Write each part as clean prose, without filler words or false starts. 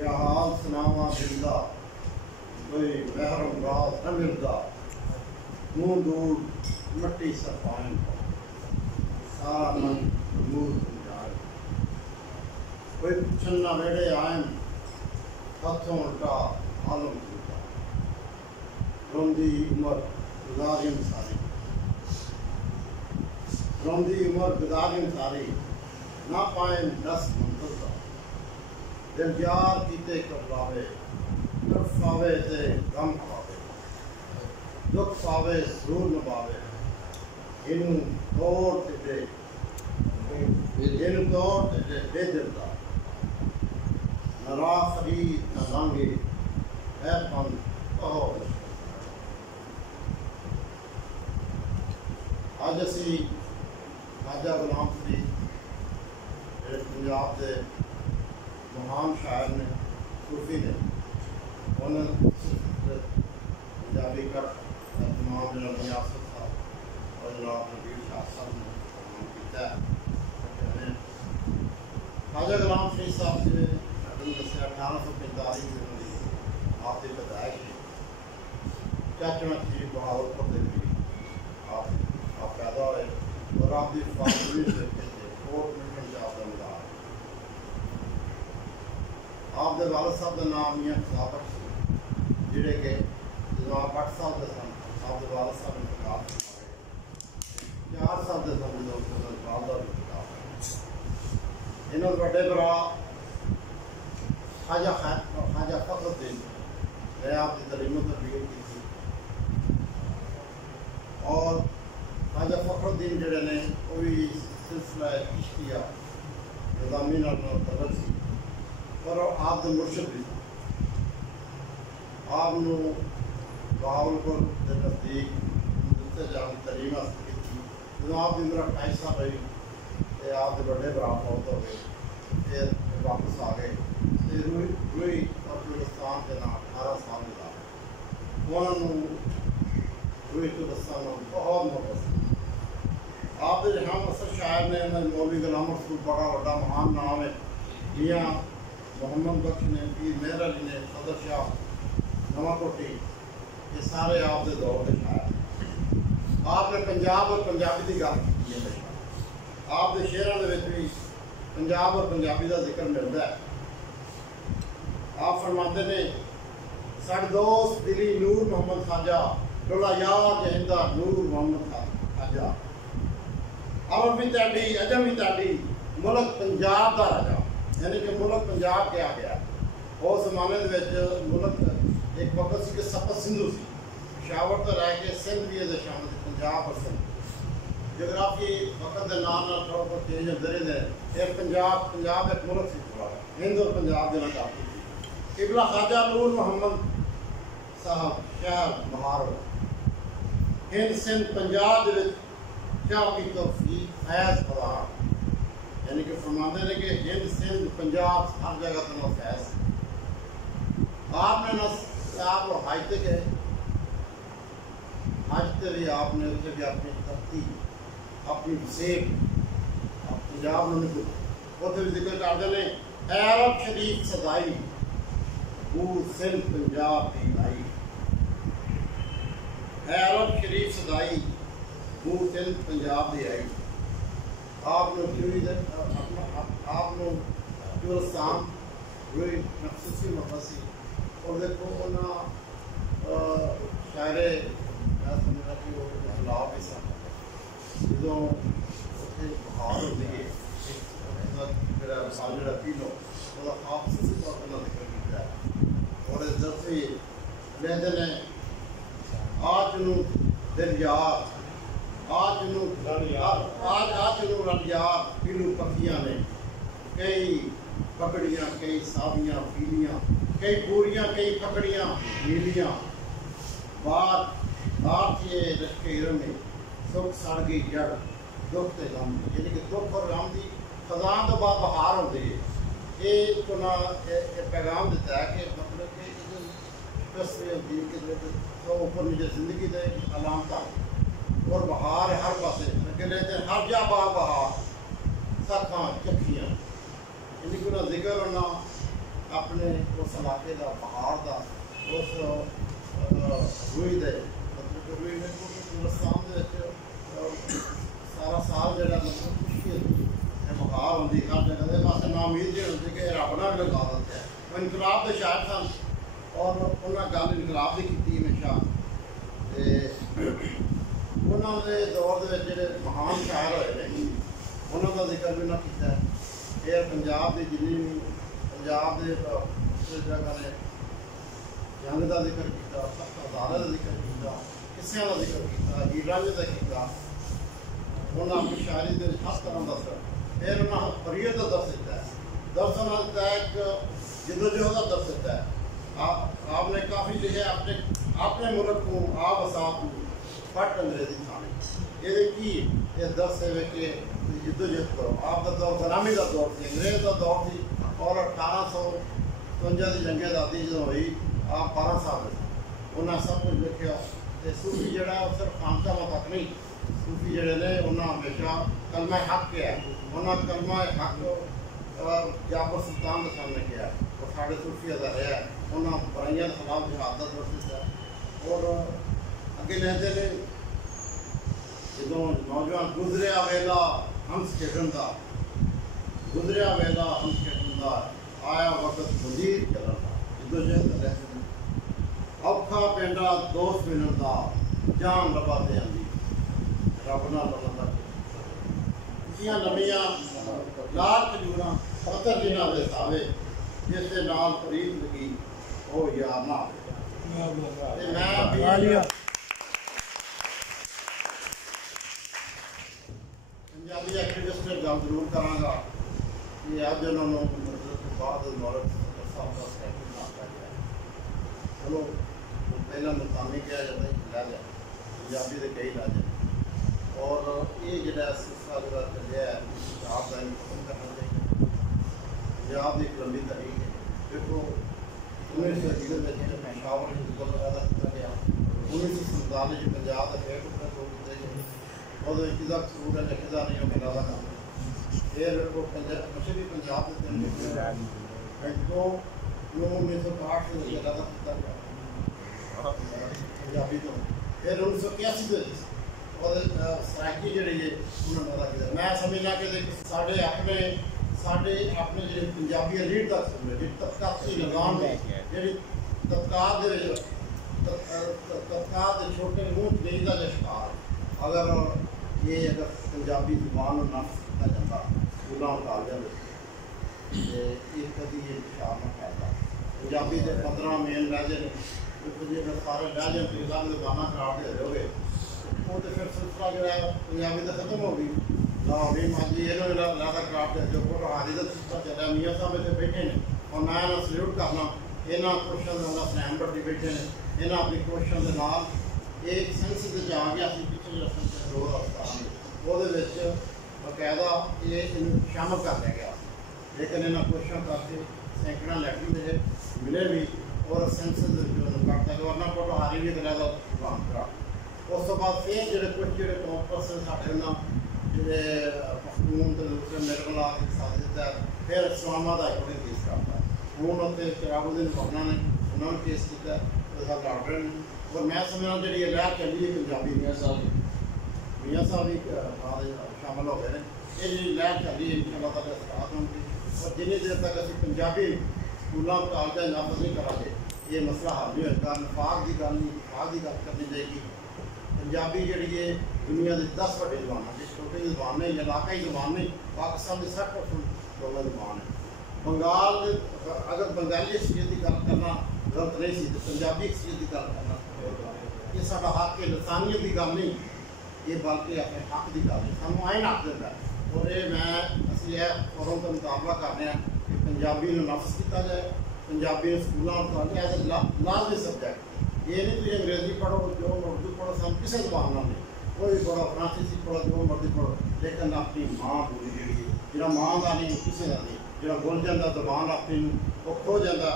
या हाल सुनावा दिलदा कोई महरम रात न मिलदा मुँह दूर मट्टी सफाइन सारा मन नूर जाए कोई छन्ना वेड़े आयन हथों उल्टा आलम टूटा रोंदी उम्र गुजारियम सारी रोंदी उम्र गुजारियम सारी ना पाए दस मंतज़ा दिल यार कीते करवावे दुख पावे ते गम पावे दुख पावे सूर नभावे इनू तोड़ ते बेदिलदा नरा फरीद न लांगे है पन कहो अज असी ख्वाजा गुलाम फरीद पंजाब के महान शायर ने सूफी ने उन्होंने पंजाबी कट तमाम जनाब रियासत साहब और जनाब नबीर शाह साहब ने किया ख्वाजा गुलाम फरीद साहब से 1845 में आपकी पैदाइश है चाचना की बहावलपुर के भी आप पैदा हुए और आपकी फादरी से कोट में पंजाब का मिला आपके वालद साहब का नाम मियां खवाजा से जिहड़े कि जनाब 8 साल के सन आपके वालद साहब ने इंतकाल किया 4 साल के सन जो वालदा भी इंतकाल किया इन्होंने बड़े भरा ख्वाजा फखरुद्दीन ने आपकी तलीम तरबियत की थी और ख्वाजा फखरुद्दीन जिहड़े ने वो भी सिलसिला चिश्तिया निज़ामी नाल मुतल्लक सी पर आप मुर्शद भी आपनू बहावलपुर के नज़दीक जिससे जान तलीम हासिल की जो आपकी उम्र 28 साल रही तो आपके बड़े भरा फौत हो गए फिर वापस आ गए तो रुई और तुलिस्तान के नाम 18 साल गुजारे उन्होंने रुई तुलिस्तान बहुत मोहब्बत आप जहाँ मसर शायर ने मौलवी गुलाम बड़ा बड़ा महान नाम है जियाँ मोहम्मद बख्श ने पीर मेहर अली ने सदर शाह नवाकोटी ये सारे आपके दौर के शायर आपने पंजाब और पंजाबी की गल की है आपके शेरों के भी पंजाब और पंजाबी का जिक्र मिलता है आप फरमाते ने साढ़े दोस्त दिली नूर मोहम्मद ख्वाजा डोला यार जहिंदा नूर मोहम्मद ख्वाजा अरब भी ताड़ी अजम भी ताड़ी मुल्क पंजाब का राजा यानी कि मुल्क पंजाब के आ गया उस जमाने मुल्क एक वक्त से सपत सिंधु सी शावर तो रह के सिंध भी है शामिल पंजाब और सिंध जोग्राफी वक्त के नाम थोड़ा बहुत चेंज होते रहते हैं फिर पंजाब एक मुल्क से थोड़ा हिंद और पंजाब देना काफ़ी थी किबला ख्वाजा नूर मोहम्मद साहब शहर बहार हिंद सिंध पंजाब क्या की तौफीक फैज़ फरार यानी कि फरमाते हैं कि हिंद सिंध पंजाब हर जगह तो फैज़ आपने न आप हज से गए हज से भी आपने उससे भी अपनी धरती अपनी सेब पंजाब उसे भी जिक्र करते हैं अरब शरीफ सदाई बूर सिंध पंजाब की आई अरब शरीफ सदाई बूर सिंध पंजाब की आई आपने आपने जुलस्तान रुई नक्सी मफसी और देखो ना शायरे मैं समझा कि वो गुलाब भी सन जो उत्थे बहार होती है मेरा साल जो पीलो वो आपसे तौर पर जिक्र किया है और इस दर से लेते ने आज नू दिल यार आज नू रल यार पीलू पखियाँ ने कई पकड़ियाँ कई सावियाँ पीलियाँ कई पूरियाँ कई पकड़ियाँ नीलियाँ बात ये रश्के में सुख सड़ गई जड़ दुख से गम यानी कि दुख और गम की खजान तो बाद बहार होती है ये तो ना पैगाम देता है कि मतलब कि तस्वीर होती है कि तो ऊपर नीचे जिंदगी के अलामत और बहार हर पासे अगे लेते हैं हर जा बहार सखा चखियाँ इनकी ना जिक्र ना अपने उस इलाके का पहाड़ का उस रूई दे मतलब रूई ने हिंदुस्तान सारा साल जो मतलब खुशी होती है बहार होती हर जगह के पास ना उम्मीद जी होती कि रब ने भी लगा देते हैं वो इनकलाब के शायर सन और उन्होंने गल इनकलाब की की हमेशा उन्होंने दौर के जो महान शायर होए ने उन्होंने जिक्र भी उन्हें किया है पंजाब की जिन्नी भी पंजाब के जगह ने जंग का जिक्र किया अदारा का जिक्र किया किस्सियां का जिक्र किया हीरां का किया उन्हें अपनी शायरी के हर तरह दस फिर उन्हें फरीद का दस दिता है दस उन्होंने दिता है एक जदोजहद का दस दिता है आपने काफ़ी लिखे अपने मुल्क को आप वसात फट अंग्रेजी खाने ये की ये दस है कि जदोजहद करो आपका दौर गुलामी का दौर से अंग्रेज का दौर थी और 1853 की जंगे आज़ादी जो हुई आप 12 साल उन्हें सब कुछ लिखा तो सूफी जड़ा सिर्फ खानसामा तक नहीं सूफी जड़े ने उन्हें हमेशा कलमा हक किया उन्हें कलमा हक जाफर सुल्तान के सामने किया और साढ़े सूफी अदा रहा है उन्हें बुराइयों के खिलाफ शहादत वर्षित और अगे लेते ने जो नौजवान गुजरिया वेला हंस खेडन का गुजरिया वेला हंस खेडन का आया वक्त मजीद चलन का जदोजहद रहते औखा पेंडा दोस्त मिलन का जान लबाते आंदी रब ना लबा जियां नवियां लाल खजूरां पत्थर जिन्हां दे सावे जिस दे नाल फरीद लगी ओ यार ना ते मैं पंजाबी एक्टिविस्ट गल जरूर करांगा कि अज उन्होंने मतलब बाद नौरत साहब का स्टैचू बना दिया चलो पहला मुकामी कहा जाता है लहजा पंजाबी के कई लहजे और ये जो सिलसिला जो चलिया है पंजाब का खत्म करना चाहिए पंजाब की एक लंबी तारीख है देखो 1920 में पेशावर हिंदू पैदा किया गया 1947 पंजाब का फिर टुकड़ा तोड़ दिया गया और किसी कसूर है किसी नहीं मिला था फिर वो मशरकी पंजाब के तो 1960 से लगा था पंजाबी तो फिर 1981 और सराकी जी उन्होंने पता किया मैं समझना कि साढ़े अपने जो पंजाबी लीड तक जी तबकाती निज़ाम जी तबकात छोटे मुँह नहीं का शिकार अगर पंजाबी जुबान नफ्स किया जाता स्कूलों कॉलेजों में कभी ये विचार न फैलता पंजाबी के 15 मेन लहजे ने जो सारे लहजे निज़ाम के गाना खराब दे रहे हो गए वो तो फिर सिलसिला जो है पंजाबी तो खत्म हो गई लाहौरी माजी इन्होंने लहदा खराब दे जो हारी का सिलसिला चल रहा मियाँ साहब इतने बैठे ने और मैं इन्हें सल्यूट करना इन्होंने क्वेश्चन का स्लैम भट्टी बैठे ने इन्हें अपनी क्वेश्चन के नाल एक सेंस आ गया पिछले वो बकायदा ये शामिल कर लिया गया लेकिन इन्हें क्वेश्चन करके सैकड़ा लैटर मिले भी और सेंसस करता वरना फोटो हारी भी करा काम करा उस तो बाद फिर जो कुछ जो टॉपर्स साढ़े ना जो पख्तून तो दूसरे मेरे को आके साथ देता है फिर इस्लामाबाद हाई कोर्ट केस करता हूँ उत्ते शराबुद्दीन पकना ने उन्होंने केस किया डॉक्टर ने और मैं समझना जी लहर चली है पंजाबी मियाँ साहब भी शामिल हो गए हैं ये जी लहर चली है इंशाअल्लाह ताला साथ होंगे और जिन्नी देर तक असं पंजाबी स्कूलों कॉलेज नाफज नहीं करा ये मसला हल नहीं होगा निफाक की गल नहीं निफाक की गल करनी चाहिए पंजाबी जी दुनिया के 10 बड़े जबान है छोटी जबान है इलाकाई जबान नहीं पाकिस्तान की 60% लोगों जबान है बंगाल अगर बंगाली अक्सरियत की गल करना गलत नहीं सी तो पंजाबी अक्सरियत की गल करना ये साडा हक है लसानियत की गल नहीं ये बल्कि अपने हक की गल है सानू आइन हक देता है और ये मैं असीं यह फोरम का मुतालबा करने कि पंजाबी को नफ्स किया जाए पंजाबी स्कूलों में एज ए लाजमी सब्जैक्ट ये नहीं तुम अंग्रेजी पढ़ो जो उर्दू पढ़ो सब किसी जबान ना नहीं कोई पढ़ो फ्रांसीसी पढ़ो जो मर्जी पढ़ो लेकिन अपनी माँ बोली जी जो माँ का नहीं किसी का नहीं जो भुल जाता जबान अपनी वो खो जाता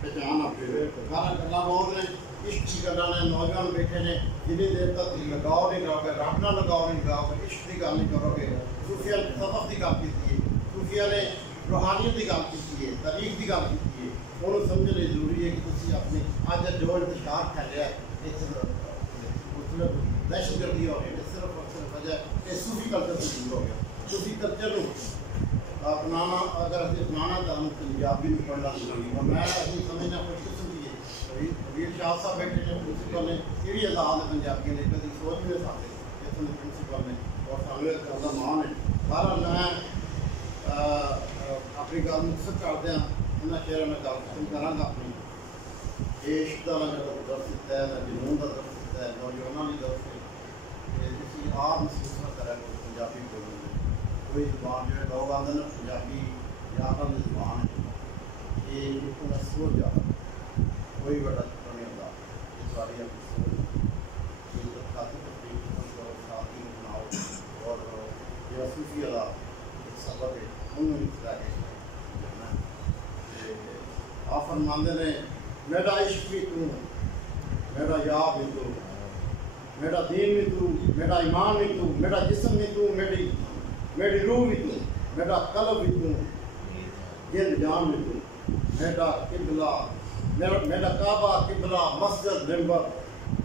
पहचान अपनी सारा गल्लां बहुत ने इश्क की गल्लां ने नौजवान बैठे ने जिन्नी देर तक लगाओ नहीं करोगे रब ना लगाओ नहीं लगाओगे इश्क की गल नहीं करोगे सूफिया सबक की गल की सूफिया ने रूहानियत की गल की है तारीख की गल की है उन्होंने समझने ज़रूरी है कि तुम अपनी अज जो इंतशार फैलिया उसमें दहशतगर्दी हो गई, सिर्फ और सिर्फ वजह ये सूफी कल्चर से दूर हो गया। सूफी कल्चर अपनाना अगर अभी अपनाना तो हम पंजाबी में पढ़ना जरूरी और मैं अभी समझना कुछ किस्म की है कबीर शाह साहब बैठे ने प्रिंसिपल ने ये भी आज़ाद है पंजाबी ने कभी सोच भी नहीं सकते इतने प्रिंसिपल ने और सामने मान है सारा मैं अपनी गल मुख्तर करते हैं इन्होंने शेर में गल खत्म करा अपनी इश्क का जो दर्द दिता है ना जुनून का दर्द दिता है नौजवानों की दर्द है इसी आप महसूस करें पंजाबी बोलने कोई जुबान जो लोग आते हैं पंजाबी यार जुबान है ये सोच जाता कोई बड़ा चक्कर नहीं होता ये सारी अपनी सोच खाती तकलीफ साथी बनाओ और जो सूफी अदा सबक है उन्होंने आप फरमाते ने मेरा इश्क भी तू, मेरा यार भी तू, मेरा दीन भी तू, मेरा ईमान भी तू, मेरा जिस्म भी तू, मेरी रूह भी तू, मेरा कल्ब भी तू, जिंद जान भी तू, मेरा किबला मेरा काबा किबला मस्जिद मिंबर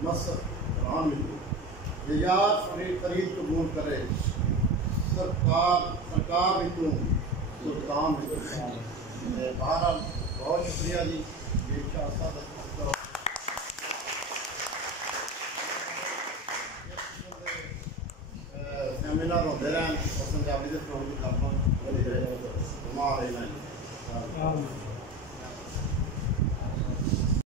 मस्जिद कुरान भी तू। ये यार फरीद कबूल करे सरकार भी तू, सुल्तान भी तू। बहरहाल बहुत शुक्रिया जी। सेमिनार होते रहन और पंजाबी के प्रोग्राम